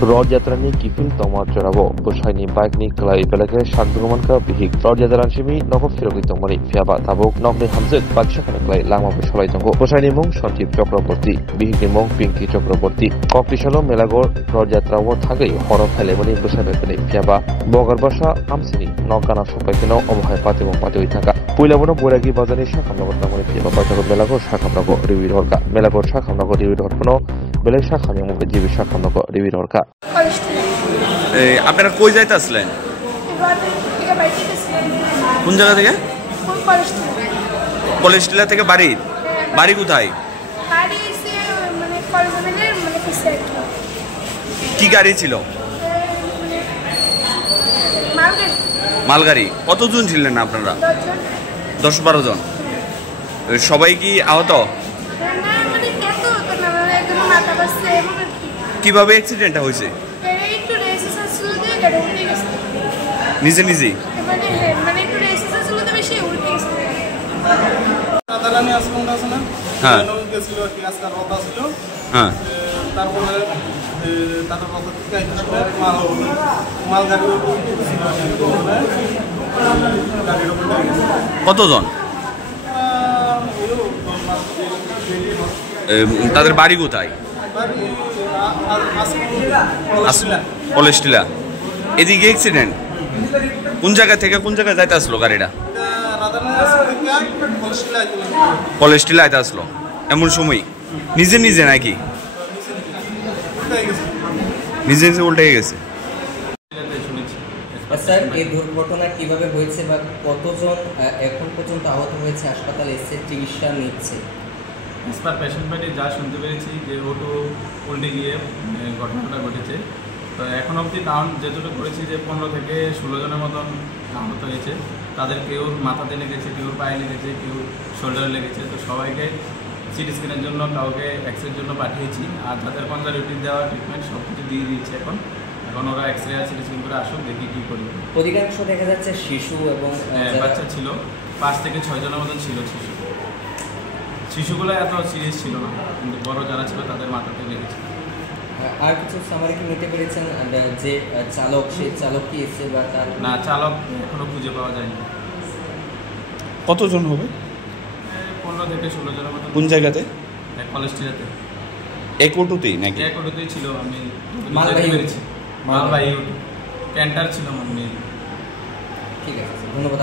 रथयात्रानि गिफिल तमा जराबो बसाइनि बाइकनि क्लाइ बेलेगे सान्दुंमानका बिहिक रथयात्रानि सिमी नगो फिरगि तंमानि फियाबा ताबुक नगनि हामजक बाक्साखानि क्लाइ लामाबो सलाइ दंगो बसाइनि मुं सन्तिप चक्रवर्ती बिहिकनि मुं पिंकी चक्रवर्ती कक्तिसालो मेलागर रथयात्राओ थागै हर फाइलेमनि बसाइनि फियाबा बगरबासा हामसिनि नगाना सपाइकेनो अबहाय पातिबो पातिवै थाका पुइलाबनो बरागि बाजारनि साखामनागो तंमानि फियाबा बाजारो मेलागर साखामनागो रिविर हरका मेलागर साखामनागो रिविर हरपनो बेलेग शाखानि मुं जिबि साखामनागो रिविर हरका আপনারা কই যাইতে আসলেন? কোন জায়গা থেকে? কলেজ টিলা থেকে বাড়ি? বাড়ি কোথায়? কি গাড়ি ছিল? মালগাড়ি। কতজন ছিলেন আপনারা? 10-12 জন। সবাই কি আহত? কিভাবে অ্যাক্সিডেন্টটা হয়েছে? নিজে নিজেই কতজন? তাদের বাড়ি কোথায়? কলেজ টিলা। এদিকে অ্যাক্সিডেন্ট কোন জায়গা থেকে কোন জায়গায় যাইতে আসলো গাড়িটা? কলেজ টিলা আইতে আসলো। এমন সময় নিজে নিজে নাকি নিজে নিজে উল্টে গেছে? স্যার এই দুর্ঘটনা কিভাবে হয়েছে বা কতজন এখন পর্যন্ত আহত হয়েছে হাসপাতালে এসে চিকিৎসা নিচ্ছে? পেশেন্ট পার্টি যা শুনতে পেরেছি যে অটো উল্টে গিয়ে ঘটনাটা ঘটেছে। তো এখন অবধি কাউন্ট যেটুকু করেছি যে 15 থেকে 16 জনের মতন আহত হয়েছে। তাদের কেউ মাথাতে লেগেছে, কেউ পায়ে লেগেছে, কেউ শোল্ডারে লেগেছে। তো সবাইকে সিটি স্ক্যানের জন্য কাউকে এক্সরের জন্য পাঠিয়েছি। আর যাদের কনজারভেটিভ দেওয়া ট্রিটমেন্ট সব কিছু দিয়ে দিয়েছে। এখন ওরা এক্সরে আর সিটি স্ক্যান করে আসুক, দেখি কী করি। অধিকাংশ দেখা যাচ্ছে শিশু এবং বাচ্চা ছিল, 5 থেকে 6 জনের মতন ছিল শিশু। শিশুগুলো এত সিরিয়াস ছিল না, কিন্তু বড় যারা ছিল তাদের মাথাতে লেগেছে। আর কিছু সামারি কি নিতে পেরেছেন যে চালক, সেই চালক কি এসে বা তার? না, চালক এখনো খুঁজে পাওয়া যায়নি। কতজন হবে? 15 থেকে 16 জনের মতো। কোন জায়গাতে? কলেজ টিলাতে। এক অটোতেই নাকি? এক অটোতেই ছিল। আমি মালবাহী অটো, ক্যান্টার ছিল। ঠিক আছে, ধন্যবাদ।